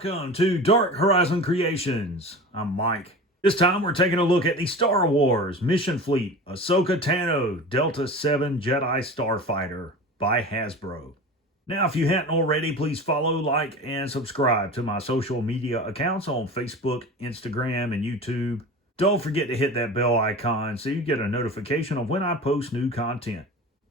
Welcome to Dark Horizon Creations. I'm Mike. This time we're taking a look at the Star Wars Mission Fleet Ahsoka Tano Delta-7 Jedi Starfighter by Hasbro. Now, if you hadn't already, please follow, like, and subscribe to my social media accounts on Facebook, Instagram, and YouTube. Don't forget to hit that bell icon so you get a notification of when I post new content.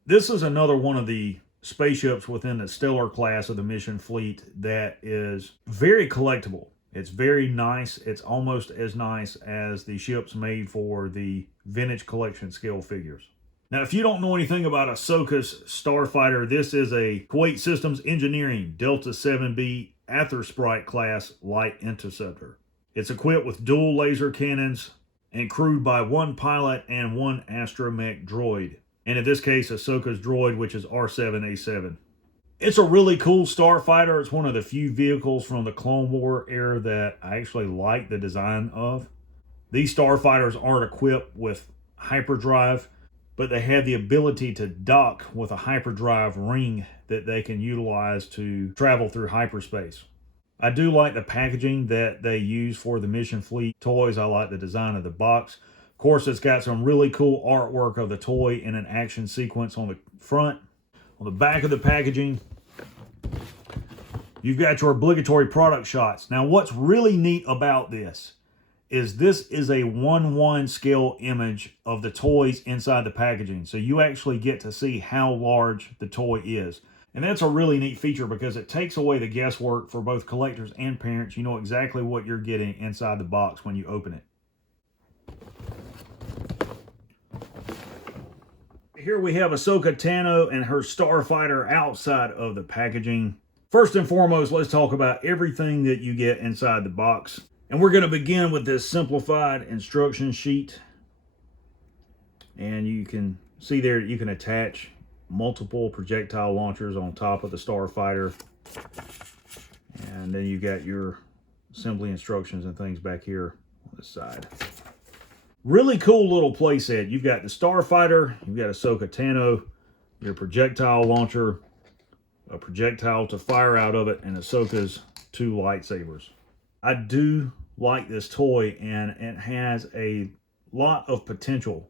This is another one of the spaceships within the Stellar class of the Mission Fleet that is very collectible. It's very nice. It's almost as nice as the ships made for the vintage collection scale figures. Now, if you don't know anything about Ahsoka's Starfighter, this is a Kuwait Systems Engineering Delta-7B Aethersprite class light interceptor. It's equipped with dual laser cannons and crewed by one pilot and one astromech droid. And in this case, Ahsoka's droid, which is R7A7. It's a really cool starfighter. It's one of the few vehicles from the Clone War era that I actually like the design of. These starfighters aren't equipped with hyperdrive, but they have the ability to dock with a hyperdrive ring that they can utilize to travel through hyperspace. I do like the packaging that they use for the Mission Fleet toys. I like the design of the box. Of course, it's got some really cool artwork of the toy in an action sequence on the front. On the back of the packaging, you've got your obligatory product shots. Now, what's really neat about this is a 1:1 scale image of the toys inside the packaging. So you actually get to see how large the toy is. And that's a really neat feature because it takes away the guesswork for both collectors and parents. You know exactly what you're getting inside the box when you open it. Here we have Ahsoka Tano and her Starfighter outside of the packaging. First and foremost, let's talk about everything that you get inside the box. And we're going to begin with this simplified instruction sheet. And you can see there you can attach multiple projectile launchers on top of the Starfighter. And then you got your assembly instructions and things back here on this side. Really cool little playset. You've got the Starfighter, you've got Ahsoka Tano, your projectile launcher, a projectile to fire out of it, and Ahsoka's two lightsabers. I do like this toy, and it has a lot of potential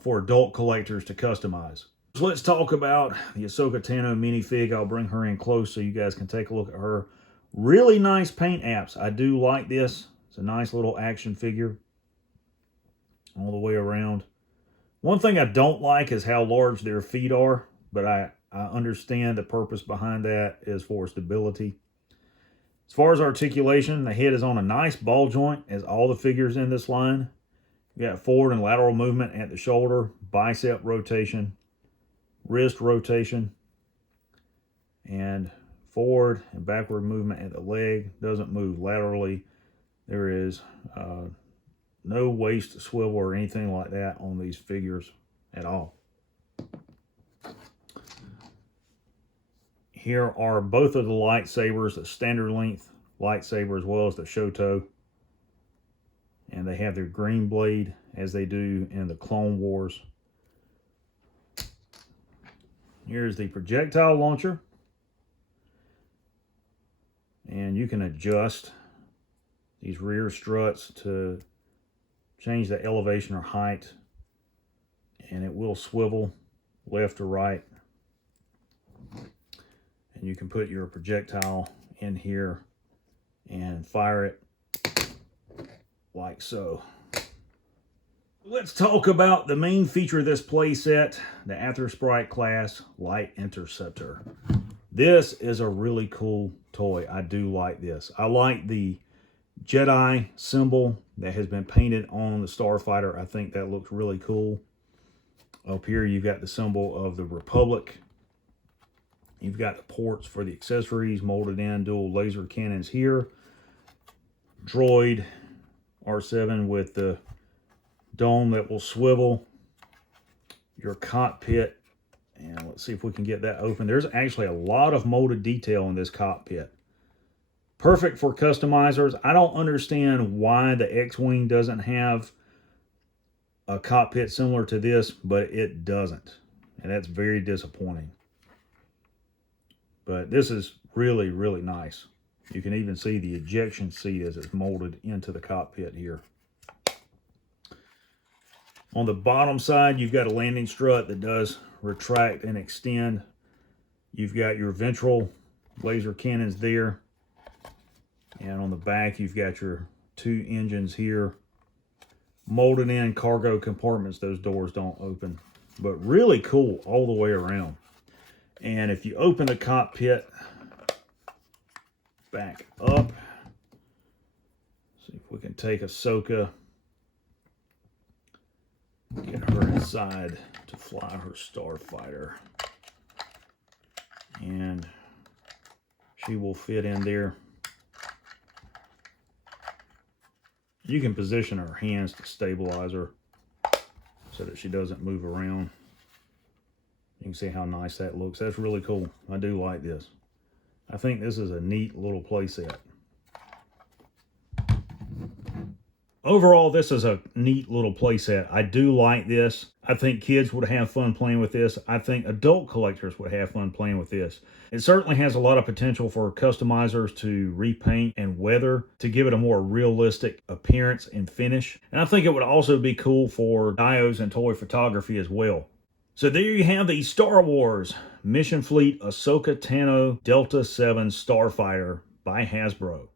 for adult collectors to customize. So let's talk about the Ahsoka Tano minifig. I'll bring her in close so you guys can take a look at her. Really nice paint apps. I do like this. It's a nice little action figure all the way around. One thing I don't like is how large their feet are, but I understand the purpose behind that is for stability. As far as articulation, the head is on a nice ball joint, as all the figures in this line. You got forward and lateral movement at the shoulder, bicep rotation, wrist rotation, and forward and backward movement at the leg. Doesn't move laterally. There is no waist swivel or anything like that on these figures at all. Here are both of the lightsabers, the standard length lightsaber as well as the Shoto. And they have their green blade as they do in the Clone Wars. Here's the projectile launcher. And you can adjust these rear struts to change the elevation or height, and it will swivel left or right. And you can put your projectile in here and fire it like so. Let's talk about the main feature of this playset, the Aethersprite class light interceptor. This is a really cool toy. I do like this. I like the Jedi symbol that has been painted on the Starfighter. I think that looks really cool. Up here you've got the symbol of the Republic. You've got the ports for the accessories molded in, dual laser cannons here. Droid R7 with the dome that will swivel. Your cockpit, and let's see if we can get that open. There's actually a lot of molded detail in this cockpit. Perfect for customizers. I don't understand why the X-Wing doesn't have a cockpit similar to this, but it doesn't. And that's very disappointing. But this is really, really nice. You can even see the ejection seat as it's molded into the cockpit here. On the bottom side, you've got a landing strut that does retract and extend. You've got your ventral laser cannons there. And on the back, you've got your 2 engines here. Molded in cargo compartments, those doors don't open. But really cool all the way around. And if you open the cockpit back up, see if we can take Ahsoka, get her inside to fly her Starfighter. And she will fit in there. You can position her hands to stabilize her so that she doesn't move around. You can see how nice that looks. That's really cool. I do like this. I think this is a neat little playset. Overall, this is a neat little playset. I do like this. I think kids would have fun playing with this. I think adult collectors would have fun playing with this. It certainly has a lot of potential for customizers to repaint and weather to give it a more realistic appearance and finish. And I think it would also be cool for dios and toy photography as well. So there you have the Star Wars Mission Fleet Ahsoka Tano Delta-7 Starfighter by Hasbro.